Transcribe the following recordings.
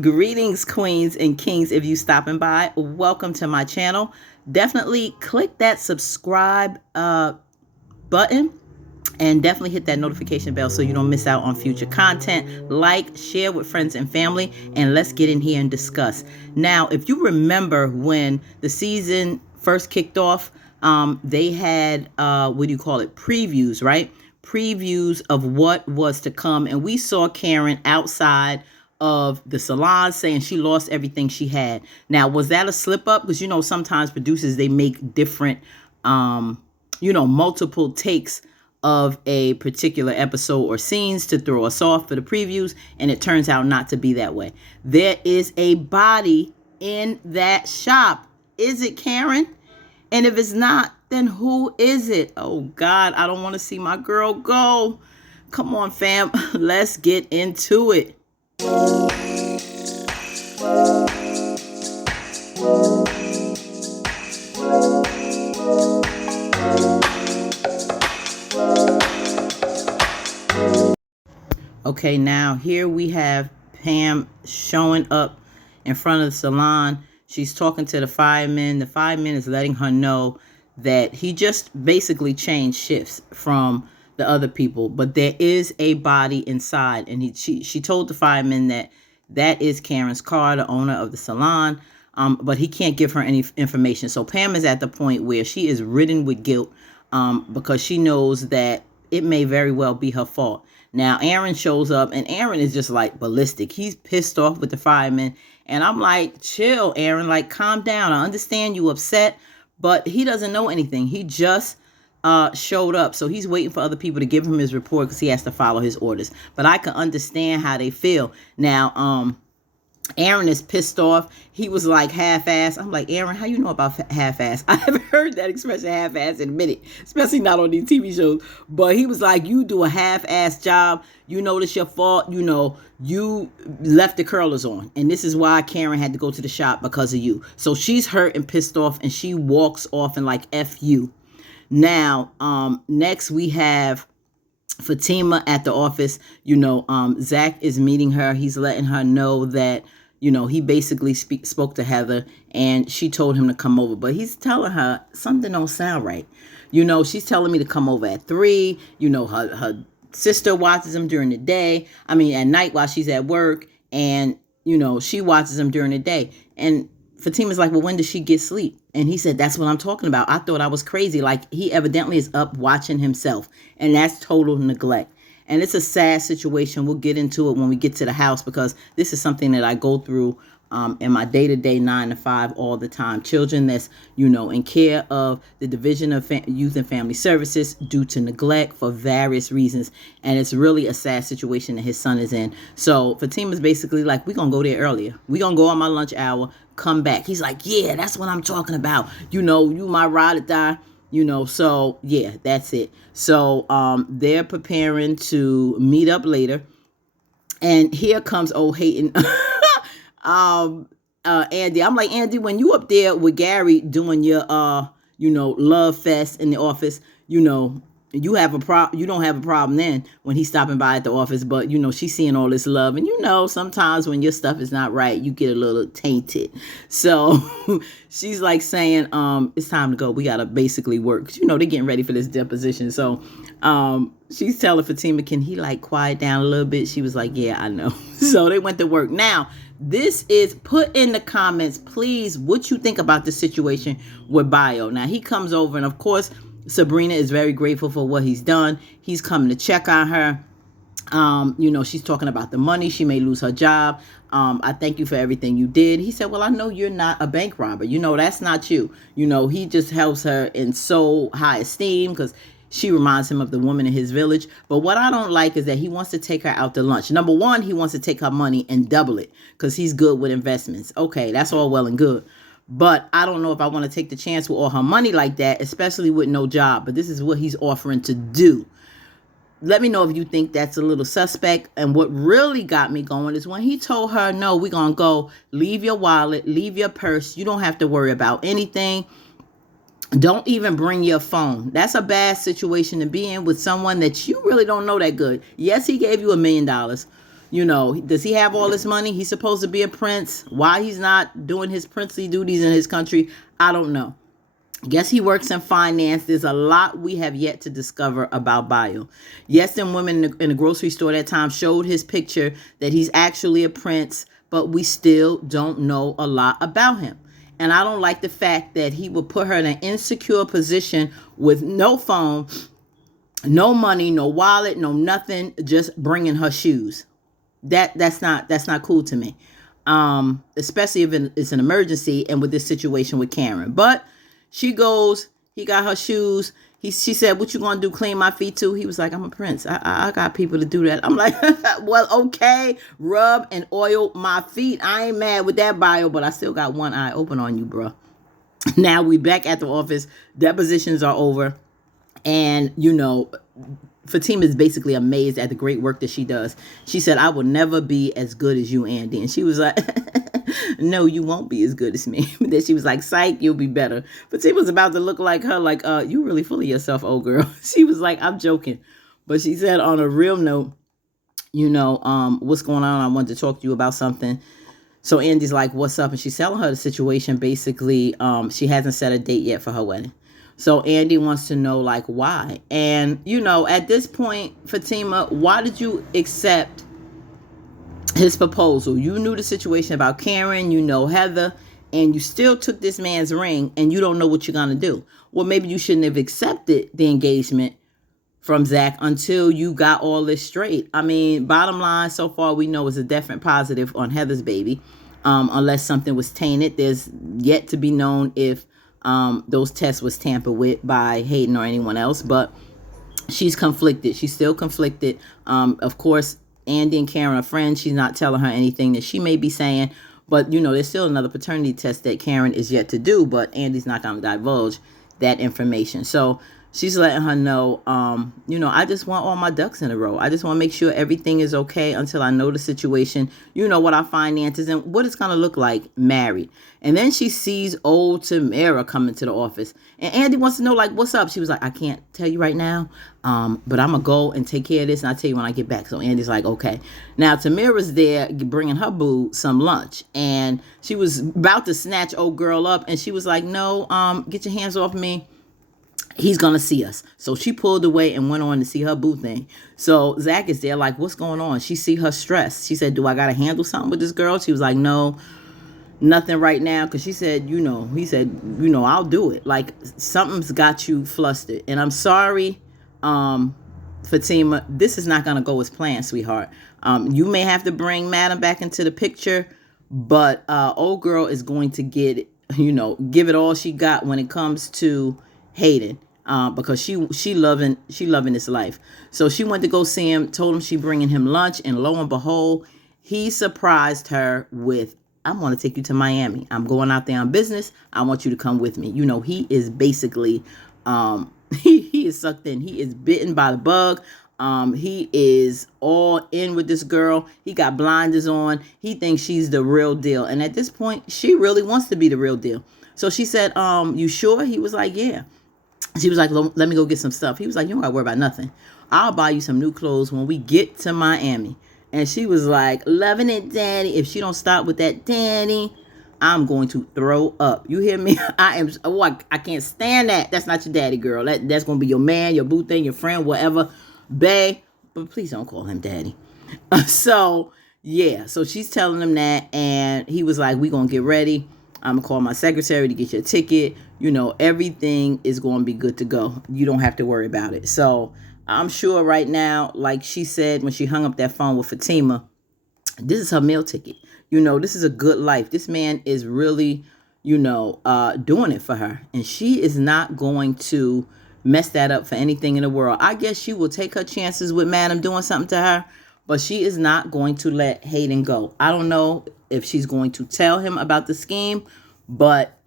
Greetings, queens and kings. If you stopping by, welcome to my channel. Definitely click that subscribe button and definitely hit that notification bell so you don't miss out on future content. Like, share with friends and family, and let's get in here and discuss. Now, if you remember when the season first kicked off, they had what do you call it? Previews, right? Previews of what was to come, and we saw Karen outside of the salon saying she lost everything she had. Now, was that a slip up? Because sometimes producers, they make different multiple takes of a particular episode or scenes to throw us off for the previews, and it turns out not to be that way. There is a body in that shop. Is it Karen? And if it's not, then who is it? Oh God, I don't want to see my girl go. Come on, fam. Let's get into it. Okay, now here we have Pam showing up in front of the salon. She's talking to the fireman. The fireman is letting her know that he just basically changed shifts from the other people, but there is a body inside. And she told the fireman that is Karen's car, the owner of the salon, but he can't give her any information. So Pam is at the point where she is ridden with guilt because she knows that it may very well be her fault. Now, Aaron shows up, and Aaron is just like ballistic. He's pissed off with the fireman. And I'm like, chill, Aaron, like, calm down. I understand you upset, but he doesn't know anything. He just showed up. So he's waiting for other people to give him his report because he has to follow his orders. But I can understand how they feel. Now, Aaron is pissed off. He was like half-ass. I'm like, Aaron, how you know about half-ass? I haven't heard that expression half-ass in a minute, especially not on these TV shows. But he was like, you do a half-ass job. You know it's your fault. You left the curlers on. And this is why Karen had to go to the shop because of you. So she's hurt and pissed off, and she walks off and like, F you. Now, next we have Fatima at the office. Zach is meeting her. He's letting her know that, he basically spoke to Heather and she told him to come over. But he's telling her something don't sound right. She's telling me to come over at 3. Her sister watches him during the day. I mean, at night while she's at work. And, she watches him during the day. And Fatima's like, well, when does she get sleep? And he said, that's what I'm talking about. I thought I was crazy. Like, he evidently is up watching himself. And that's total neglect. And it's a sad situation. We'll get into it when we get to the house, because this is something that I go through in my day-to-day 9 to 5 all the time. Children that's, in care of the Division of Youth and Family Services due to neglect for various reasons. And it's really a sad situation that his son is in. So Fatima's basically like, we're going to go there earlier. We're going to go on my lunch hour, come back. He's like, yeah, that's what I'm talking about. You my ride or die. So yeah, that's it. So they're preparing to meet up later. And here comes old hating Andi. I'm like, Andi, when you up there with Gary doing your love fest in the office, you don't have a problem then when he's stopping by at the office. But she's seeing all this love, and sometimes when your stuff is not right, you get a little tainted. So she's like saying, it's time to go. We gotta basically work. 'Cause, they're getting ready for this deposition. So she's telling Fatima, can he like quiet down a little bit? She was like, yeah, I know. So they went to work. Now, this is, put in the comments, please, what you think about the situation with Bio. Now, he comes over, and of course, Sabrina is very grateful for what he's done. He's coming to check on her. She's talking about the money. She may lose her job. I thank you for everything you did. He said, well, I know you're not a bank robber. That's not you. He just helps her in so high esteem because she reminds him of the woman in his village. But what I don't like is that he wants to take her out to lunch. Number one, he wants to take her money and double it because he's good with investments. Okay, that's all well and good. But I don't know if I want to take the chance with all her money like that, especially with no job. But this is what he's offering to do. Let me know if you think that's a little suspect. And what really got me going is when he told her, no, we're going to go, leave your wallet, leave your purse. You don't have to worry about anything. Don't even bring your phone. That's a bad situation to be in with someone that you really don't know that good. Yes, he gave you $1 million. Does he have all this money? He's supposed to be a prince. Why he's not doing his princely duties in his country, I don't know. Guess he works in finance. There's a lot we have yet to discover about Bayo. Yes, and women in the grocery store that time showed his picture that he's actually a prince, but we still don't know a lot about him. And I don't like the fact that he would put her in an insecure position with no phone, no money, no wallet, no nothing, just bringing her shoes. That's not cool to me. Especially if it's an emergency and with this situation with Karen. But she goes, he got her shoes. She said, what you gonna do, clean my feet too? He was like, I'm a prince. I got people to do that. I'm like, well, okay, rub and oil my feet. I ain't mad with that bio, but I still got one eye open on you, bro. Now we back at the office. Depositions are over. And, Fatima is basically amazed at the great work that she does. She said, I will never be as good as you, Andi. And she was like, no, you won't be as good as me. Then she was like, psych, you'll be better. Fatima was about to look like her, like, you really full of yourself, old girl. She was like, I'm joking. But she said on a real note, what's going on? I wanted to talk to you about something. So Andy's like, what's up? And she's telling her the situation. Basically, she hasn't set a date yet for her wedding. So Andi wants to know, like, why? And, at this point, Fatima, why did you accept his proposal? You knew the situation about Karen, Heather, and you still took this man's ring and you don't know what you're going to do. Well, maybe you shouldn't have accepted the engagement from Zach until you got all this straight. I mean, bottom line, so far we know is a definite positive on Heather's baby, unless something was tainted. There's yet to be known if those tests was tampered with by Hayden or anyone else, but she's conflicted. She's still conflicted. Of course, Andi and Karen are friends. She's not telling her anything that she may be saying, but there's still another paternity test that Karen is yet to do, but Andi's not going to divulge that information. So she's letting her know, I just want all my ducks in a row. I just want to make sure everything is okay until I know the situation, what our finances and what it's going to look like married. And then she sees old Tamara coming to the office. And Andi wants to know, like, what's up? She was like, I can't tell you right now, but I'm going to go and take care of this, and I'll tell you when I get back. So Andi's like, okay. Now, Tamara's there bringing her boo some lunch. And she was about to snatch old girl up, and she was like, no, get your hands off me. He's going to see us. So she pulled away and went on to see her boo thing. So Zach is there like, what's going on? She see her stress. She said, do I got to handle something with this girl? She was like, no, nothing right now. Because she said, he said, I'll do it. Like, something's got you flustered. And I'm sorry, Fatima, this is not going to go as planned, sweetheart. You may have to bring Madam back into the picture, but old girl is going to get, give it all she got when it comes to Hayden, because she loving this life. So she went to go see him, told him she bringing him lunch, and lo and behold, he surprised her with, I'm going to take you to Miami. I'm going out there on business. I want you to come with me. He is basically, he is sucked in. He is bitten by the bug. He is all in with this girl. He got blinders on. He thinks she's the real deal. And at this point, she really wants to be the real deal. So she said, you sure? He was like, yeah. She was like, let me go get some stuff. He was like, you don't got to worry about nothing. I'll buy you some new clothes when we get to Miami. And she was like, loving it, Daddy. If she don't stop with that, Daddy, I'm going to throw up. You hear me? I can't stand that. That's not your daddy, girl. That's going to be your man, your boo thing, your friend, whatever. Bae. But please don't call him Daddy. So she's telling him that. And he was like, we going to get ready. I'm going to call my secretary to get your ticket. Everything is going to be good to go. You don't have to worry about it. So I'm sure right now, like she said when she hung up that phone with Fatima, this is her meal ticket. This is a good life. This man is really, doing it for her. And she is not going to mess that up for anything in the world. I guess she will take her chances with Madam doing something to her, but she is not going to let Hayden go. I don't know if she's going to tell him about the scheme, but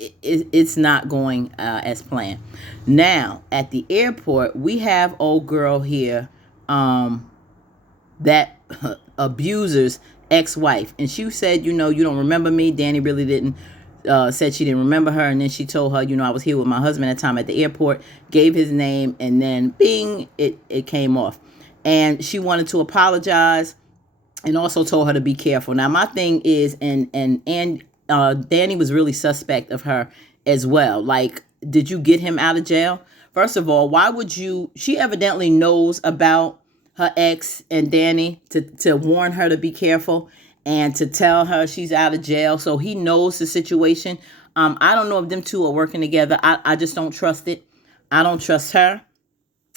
it's not going as planned. Now, at the airport, we have old girl here, that abuser's ex-wife. And she said, you don't remember me. Danny really didn't, said she didn't remember her. And then she told her, I was here with my husband at the time at the airport, gave his name, and then bing, it came off. And she wanted to apologize. and also told her to be careful. Now my thing is, and Danny was really suspect of her as well. Like, did you get him out of jail? First of all, why would you? She evidently knows about her ex and Danny to warn her to be careful and to tell her she's out of jail. So he knows the situation. I don't know if them two are working together. I just don't trust it. I don't trust her,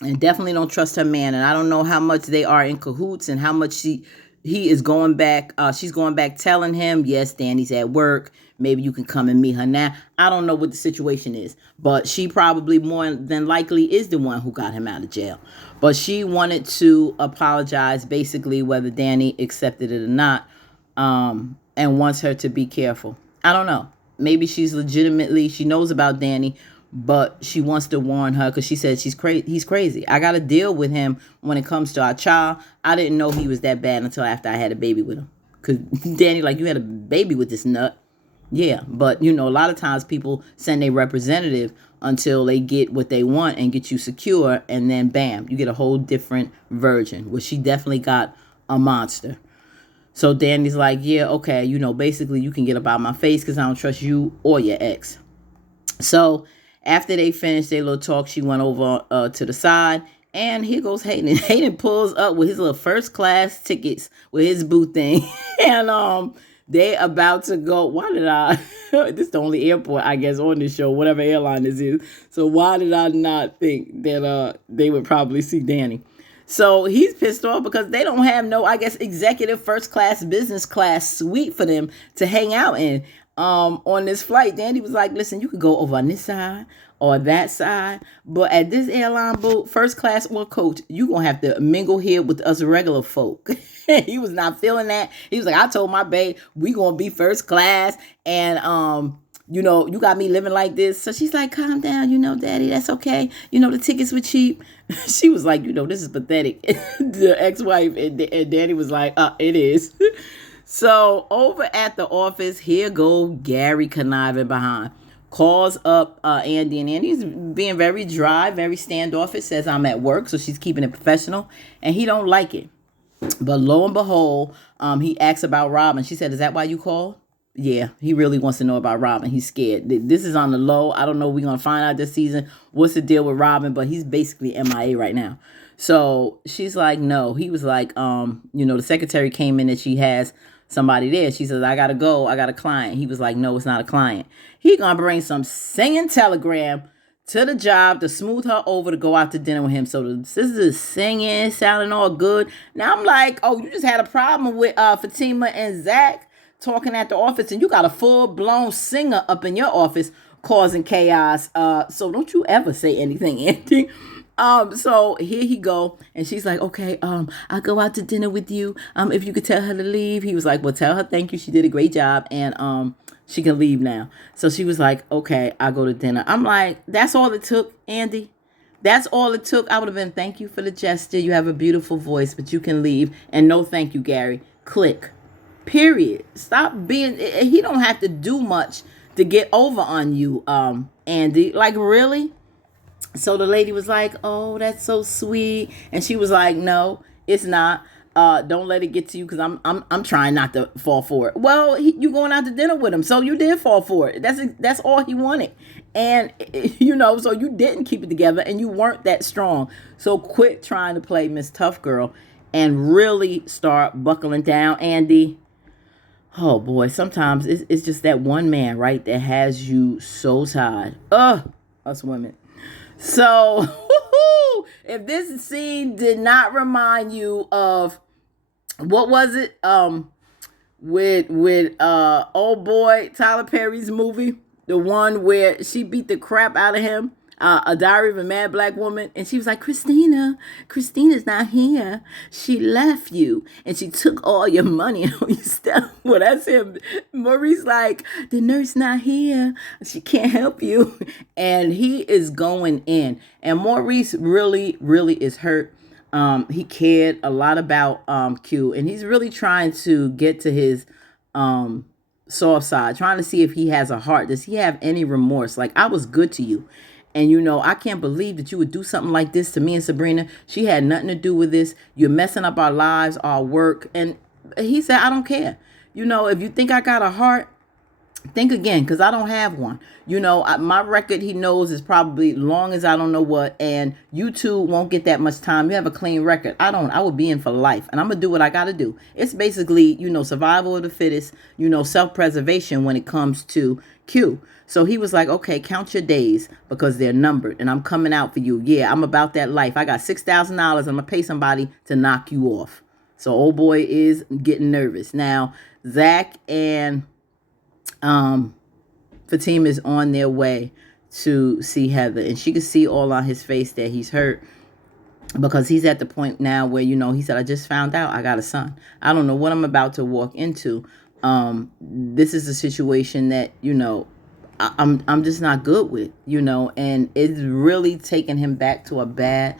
and definitely don't trust her man. And I don't know how much they are in cahoots and how much he is going back. She's going back telling him, yes, Danny's at work. Maybe you can come and meet her now. I don't know what the situation is, but she probably more than likely is the one who got him out of jail. But she wanted to apologize, basically, whether Danny accepted it or not, and wants her to be careful. I don't know. Maybe she knows about Danny, but she wants to warn her because she said he's crazy. I got to deal with him when it comes to our child. I didn't know he was that bad until after I had a baby with him. Because Danny, like, you had a baby with this nut. Yeah, but, a lot of times people send a representative until they get what they want and get you secure, and then bam, you get a whole different version, where she definitely got a monster. So Danny's like, yeah, okay, basically you can get up out my face because I don't trust you or your ex. So after they finished their little talk, she went over to the side, and here goes Hayden. Hayden pulls up with his little first class tickets with his boo thing, and they about to go. Why did I? This is the only airport, I guess, on this show, whatever airline this is. So why did I not think that they would probably see Danny? So he's pissed off because they don't have no, I guess, executive first class, business class suite for them to hang out in. On this flight, Danny was like, listen, you could go over on this side or that side, but at this airline boat, first class or coach, you gonna have to mingle here with us regular folk. He was not feeling that. He was like, I told my babe, we gonna be first class, and you got me living like this. So she's like, calm down, daddy, that's okay. The tickets were cheap. She was like, this is pathetic. The ex-wife, and Danny was like, it is. So over at the office, here go Gary conniving behind. Calls up Andi, and Andy's being very dry, very standoffish, says I'm at work, so she's keeping it professional, and he don't like it. But lo and behold, he asks about Robin. She said, is that why you called? Yeah, he really wants to know about Robin. He's scared. This is on the low. I don't know. We're going to find out this season what's the deal with Robin, but he's basically MIA right now. So she's like, no. He was like, the secretary came in and she has somebody there. She says, I got to go. I got a client. He was like, no, it's not a client. He going to bring some singing telegram to the job to smooth her over to go out to dinner with him. So the sisters is singing, sounding all good. Now I'm like, oh, you just had a problem with Fatima and Zach talking at the office, and you got a full-blown singer up in your office causing chaos. So don't you ever say anything, Andi. So here he go, and she's like, okay, I'll go out to dinner with you. If you could tell her to leave. He was like, well, tell her thank you. She did a great job, and she can leave now. So she was like, okay, I'll go to dinner. I'm like, that's all it took, Andi. That's all it took. I would have been, thank you for the gesture. You have a beautiful voice, but you can leave. And no, thank you, Gary. Click. Period. Stop being, he don't have to do much to get over on you, Andi. Like, really? So the lady was like, oh, that's so sweet. And she was like, no, it's not. Don't let it get to you, because I'm trying not to fall for it. Well, you going out to dinner with him, so you did fall for it. That's all he wanted. And, so you didn't keep it together, and you weren't that strong. So quit trying to play Miss Tough Girl and really start buckling down, Andi. Oh, boy, sometimes it's just that one man, right, that has you so tired. Us women. So, if this scene did not remind you of, what was it, with old boy Tyler Perry's movie, the one where she beat the crap out of him, A Diary of a Mad Black Woman, and she was like, Christina's not here. She left you, and she took all your money and all your stuff. Well, that's him. Maurice like, the nurse not here. She can't help you. And he is going in. And Maurice really, really is hurt. He cared a lot about Q, and he's really trying to get to his soft side, trying to see if he has a heart. Does he have any remorse? Like, I was good to you. And, I can't believe that you would do something like this to me and Sabrina. She had nothing to do with this. You're messing up our lives, our work. And He said, I don't care. If you think I got a heart, think again, because I don't have one. My record, he knows, is probably long as I don't know what, and you two won't get that much time. You have a clean record. I would be in for life, and I'm going to do what I got to do. It's basically, survival of the fittest, self-preservation when it comes to Q. So he was like, okay, count your days because they're numbered, and I'm coming out for you. Yeah, I'm about that life. I got $6,000. I'm going to pay somebody to knock you off. So old boy is getting nervous. Now, Zach and Fatima is on their way to see Heather, and she could see all on his face that he's hurt because he's at the point now where, he said, I just found out I got a son. I don't know what I'm about to walk into. This is a situation that, I'm just not good with, and it's really taking him back to a bad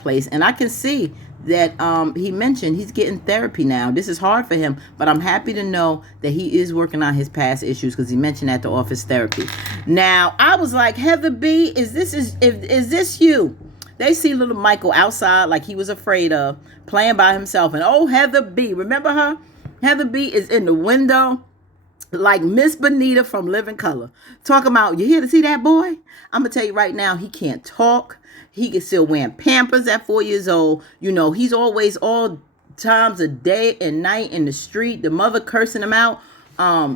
place. And I can see that he mentioned he's getting therapy now. This is hard for him, but I'm happy to know that he is working on his past issues because he mentioned at the office therapy. Now, I was like, Heather B, is this you? They see little Michael outside like he was afraid of, playing by himself. And oh, Heather B, remember her? Heather B is in the window like Miss Bonita from Living Color. Talking about, you here to see that boy? I'm going to tell you right now, he can't talk. He can still wearing Pampers at 4 years old. He's always all times of day and night in the street. The mother cursing him out,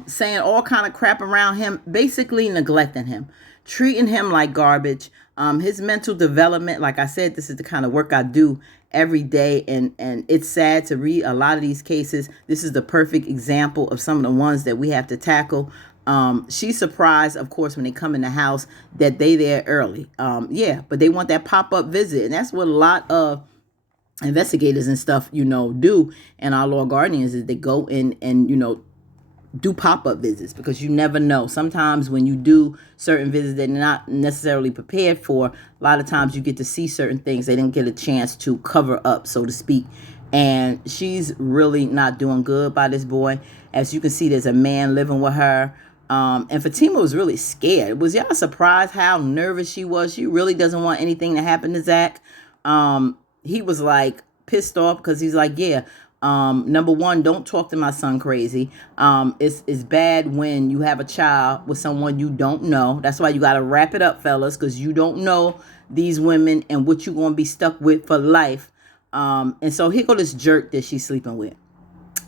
saying all kind of crap around him, basically neglecting him, treating him like garbage. His mental development, like I said, this is the kind of work I do every day, and it's sad to read a lot of these cases. This is the perfect example of some of the ones that we have to tackle. She's surprised, of course, when they come in the house that they there early. But they want that pop-up visit, and that's what a lot of investigators and stuff, do, and our law guardians is they go in and, do pop-up visits because you never know. Sometimes when you do certain visits that you're not necessarily prepared for, a lot of times you get to see certain things they didn't get a chance to cover up, so to speak. And she's really not doing good by this boy. As you can see, there's a man living with her. And Fatima was really scared. Was y'all surprised how nervous she was? She really doesn't want anything to happen to Zach. He was like pissed off because he's like, yeah, number one, don't talk to my son crazy. It's bad when you have a child with someone you don't know. That's why you got to wrap it up, fellas, because you don't know these women and what you're going to be stuck with for life. And so here go this jerk that she's sleeping with.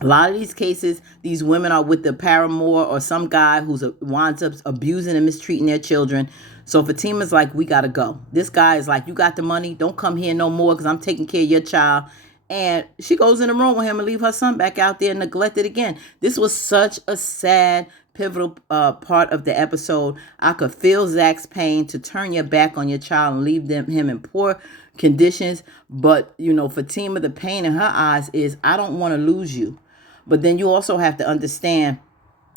A lot of these cases, these women are with the paramour or some guy who's winds up abusing and mistreating their children. So Fatima's like, we got to go. This guy is like, you got the money. Don't come here no more because I'm taking care of your child. And she goes in the room with him and leave her son back out there neglected again. This was such a sad, pivotal part of the episode. I could feel Zach's pain to turn your back on your child and leave him in poor conditions. But, Fatima, the pain in her eyes is, I don't want to lose you. But then you also have to understand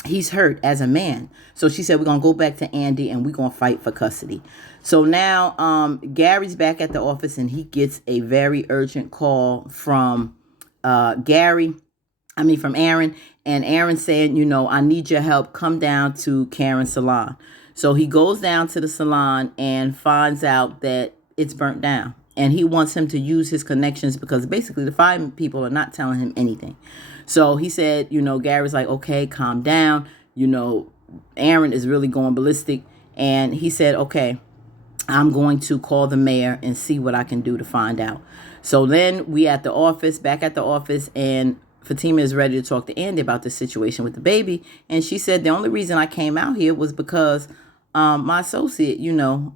he's hurt as a man. So she said, we're going to go back to Andi and we're going to fight for custody. So now Gary's back at the office and he gets a very urgent call from Aaron. And Aaron saying, I need your help. Come down to Karen's salon. So he goes down to the salon and finds out that it's burnt down. And he wants him to use his connections because basically the 5 people are not telling him anything. So he said, Gary's like, okay, calm down. Aaron is really going ballistic. And he said, okay, I'm going to call the mayor and see what I can do to find out. So then we back at the office, and Fatima is ready to talk to Andi about the situation with the baby. And she said, the only reason I came out here was because my associate,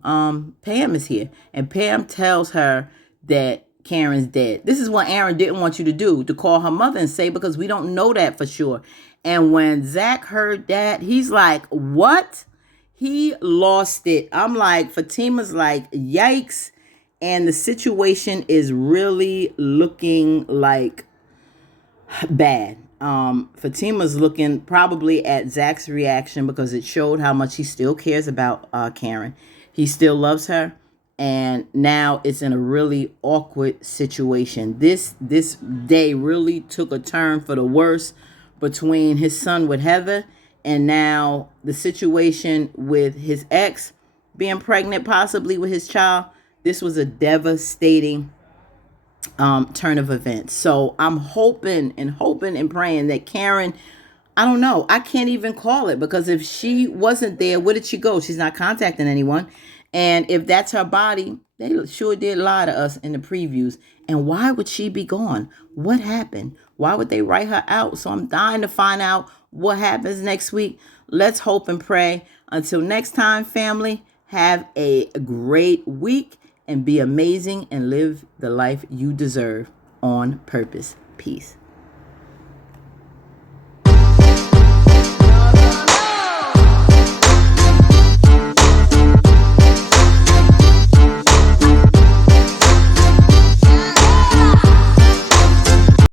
Pam is here. And Pam tells her that Karen's dead. This is what Aaron didn't want you to do, to call her mother and say, because we don't know that for sure. And when Zach heard that, he's like, what? He lost it. I'm like, Fatima's like, yikes. And the situation is really looking like bad. Fatima's looking probably at Zach's reaction because it showed how much he still cares about Karen. He still loves her. And now it's in a really awkward situation. This day really took a turn for the worse between his son with Heather and now the situation with his ex being pregnant, possibly with his child. This was a devastating turn of events. So I'm hoping and praying that Karen, I don't know, I can't even call it, because if she wasn't there, where did she go? She's not contacting anyone. And if that's her body, they sure did lie to us in the previews. And why would she be gone? What happened? Why would they write her out? So I'm dying to find out what happens next week. Let's hope and pray. Until next time, family, have a great week and be amazing and live the life you deserve on purpose. Peace.